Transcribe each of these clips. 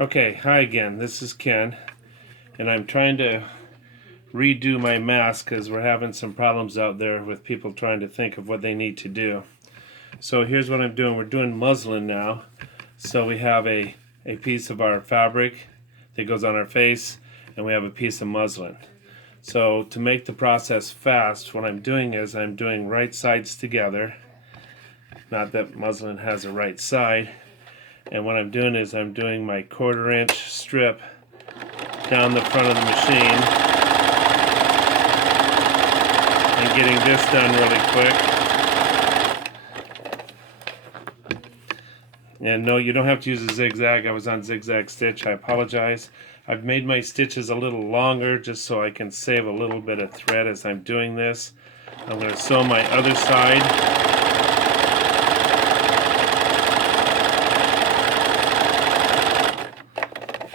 Okay, hi again. This is Ken, and I'm trying to redo my mask because we're having some problems out there with people trying to think of what they need to do. So here's what I'm doing. We're doing muslin now. So we have a piece of our fabric that goes on our face, and we have a piece of muslin. So to make the process fast, what I'm doing is I'm doing right sides together. Not that muslin has a right side. And what I'm doing is I'm doing my 1/4 inch strip down the front of the machine and getting this done really quick. And no, you don't have to use a zigzag. I was on zigzag stitch. I apologize. I've made my stitches a little longer just so I can save a little bit of thread as I'm doing this. I'm going to sew my other side.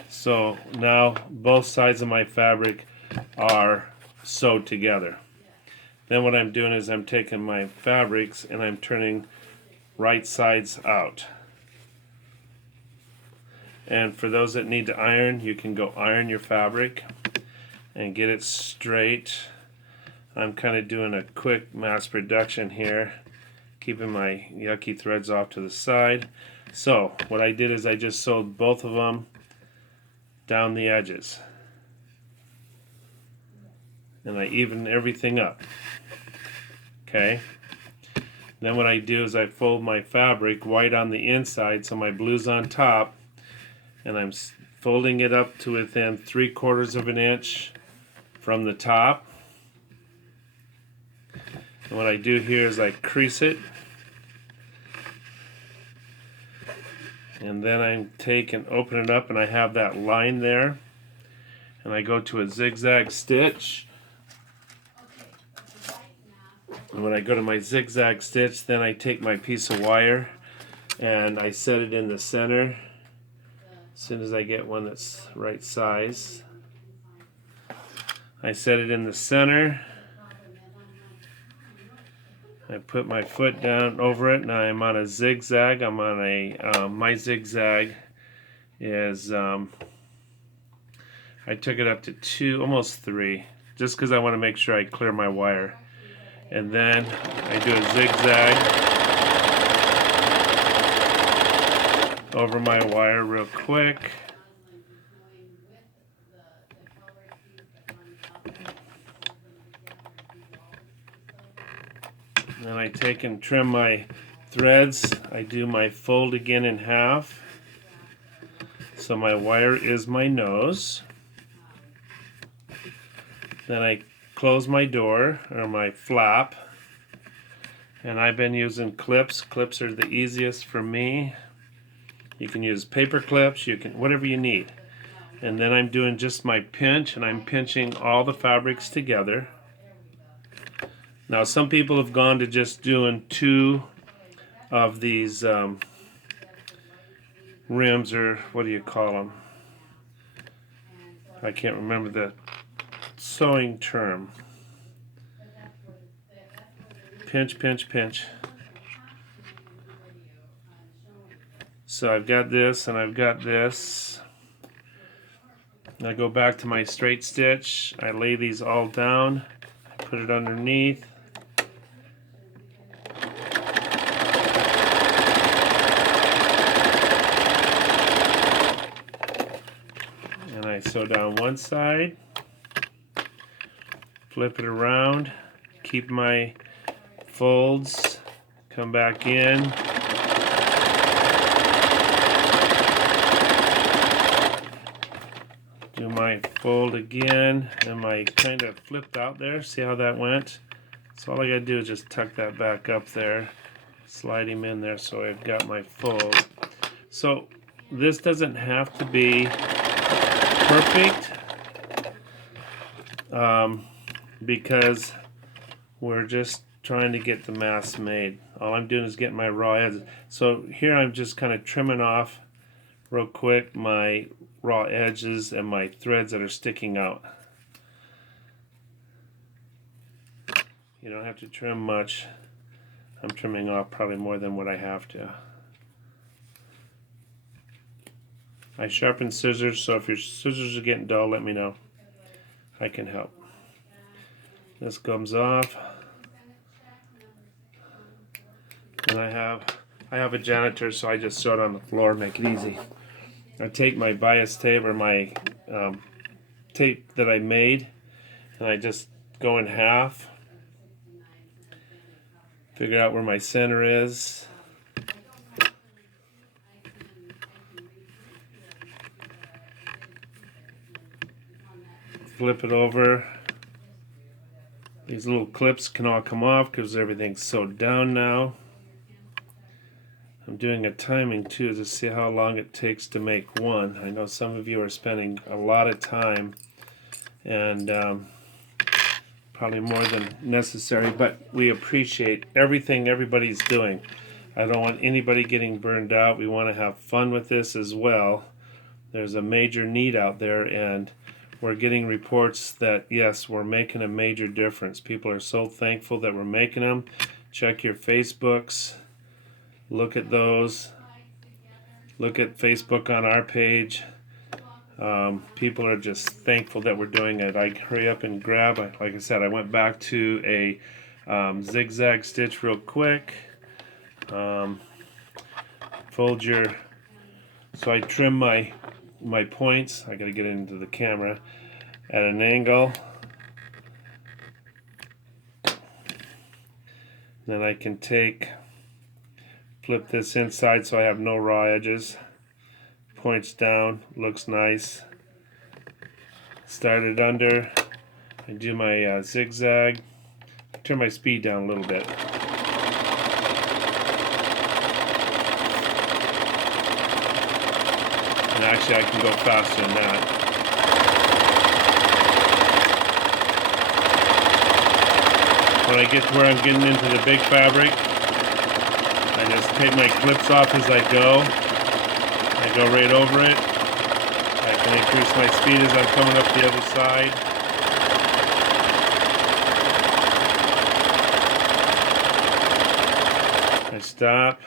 So now both sides of my fabric are sewed together. Then what I'm doing is I'm taking my fabrics and I'm turning right sides out. And for those that need to iron, you can go iron your fabric and get it straight. I'm kind of doing a quick mass production here, keeping my yucky threads off to the side. So what I did is I just sewed both of them down the edges. And I even everything up. Okay? Then what I do is I fold my fabric white on the inside so my blue's on top, and I'm folding it up to within 3/4 of an inch from the top. And what I do here is I crease it, and then I take and open it up and I have that line there, and I go to a zigzag stitch. And when I go to my zigzag stitch, then I take my piece of wire and I set it in the center as soon as I get one that's right size. I set it in the center. I put my foot down over it, and I'm on a zigzag. I'm on a, my zigzag is, I took it up to 2, almost 3, just because I want to make sure I clear my wire. And then I do a zigzag over my wire real quick. Then I take and trim my threads. I do my fold again in half. So my wire is my nose. Then I close my door, or my flap. And I've been using clips. Clips are the easiest for me. You can use paper clips, you can whatever you need. And then I'm doing just my pinch, and I'm pinching all the fabrics together. Now some people have gone to just doing 2 of these rims, or what do you call them? I can't remember the sewing term. Pinch, pinch, pinch. So I've got this and I've got this. I go back to my straight stitch. I lay these all down. I put it underneath. And I sew down one side. Flip it around. Keep my folds. Come back in. Do my fold again, and my kind of flipped out there. See how that went? So all I gotta do is just tuck that back up there, slide him in there so I've got my fold. So this doesn't have to be perfect because we're just trying to get the mask made. All I'm doing is getting my raw edges. So here I'm just kind of trimming off real quick my raw edges and my threads that are sticking out. You don't have to trim much. I'm trimming off probably more than what I have to. I sharpen scissors, so if your scissors are getting dull, let me know. I can help. This comes off. And I have a janitor, so I just throw it on the floor, make it easy. I take my bias tape, or my tape that I made, and I just go in half. Figure out where my center is. Flip it over. These little clips can all come off because everything's sewed down now. I'm doing a timing too to see how long it takes to make one. I know some of you are spending a lot of time, and probably more than necessary, but we appreciate everything everybody's doing. I don't want anybody getting burned out. We want to have fun with this as well. There's a major need out there, and we're getting reports that, yes, we're making a major difference. People are so thankful that we're making them. Check your Facebooks. Look at those. Look at Facebook on our page. People are just thankful that we're doing it. I hurry up and grab. Like I said, I went back to a zigzag stitch real quick. Fold your... So I trim my points. I got to get into the camera at an angle. Then I can flip this inside so I have no raw edges. Points down, looks nice. Start it under. I do my zigzag. Turn my speed down a little bit. And actually I can go faster than that. When I get to where I'm getting into the big fabric, I just take my clips off as I go. I go right over it. I can increase my speed as I'm coming up the other side. I stop.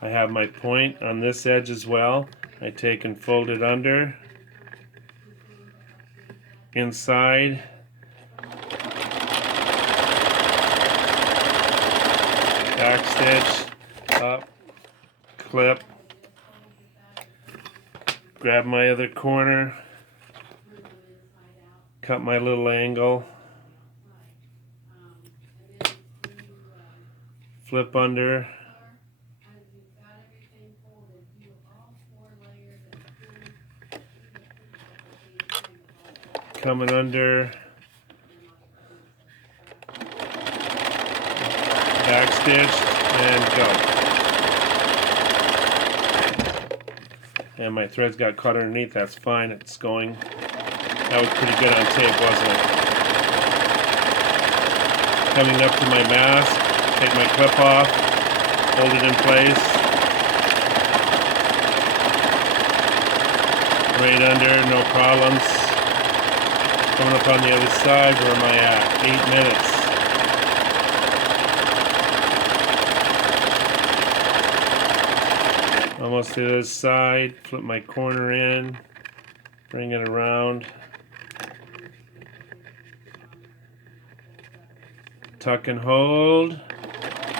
I have my point on this edge as well. I take and fold it under, inside, back stitch, up, clip, grab my other corner, cut my little angle, flip under, coming under, back stitch, and go. And my threads got caught underneath. That's fine. It's going. That was pretty good on tape, wasn't it? Coming up to my mask, take my clip off, hold it in place. Right under, no problems. Coming up on the other side, where am I at? 8 minutes. Almost to the other side, flip my corner in, bring it around. Tuck and hold,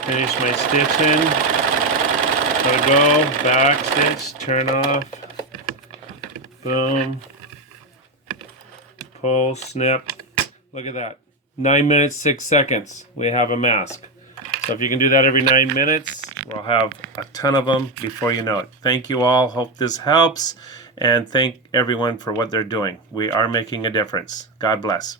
finish my stitching. Let it go, back stitch, turn off, boom. Pull, snip. Look at that. 9 minutes, 6 seconds. We have a mask. So if you can do that every 9 minutes, we'll have a ton of them before you know it. Thank you all. Hope this helps. And thank everyone for what they're doing. We are making a difference. God bless.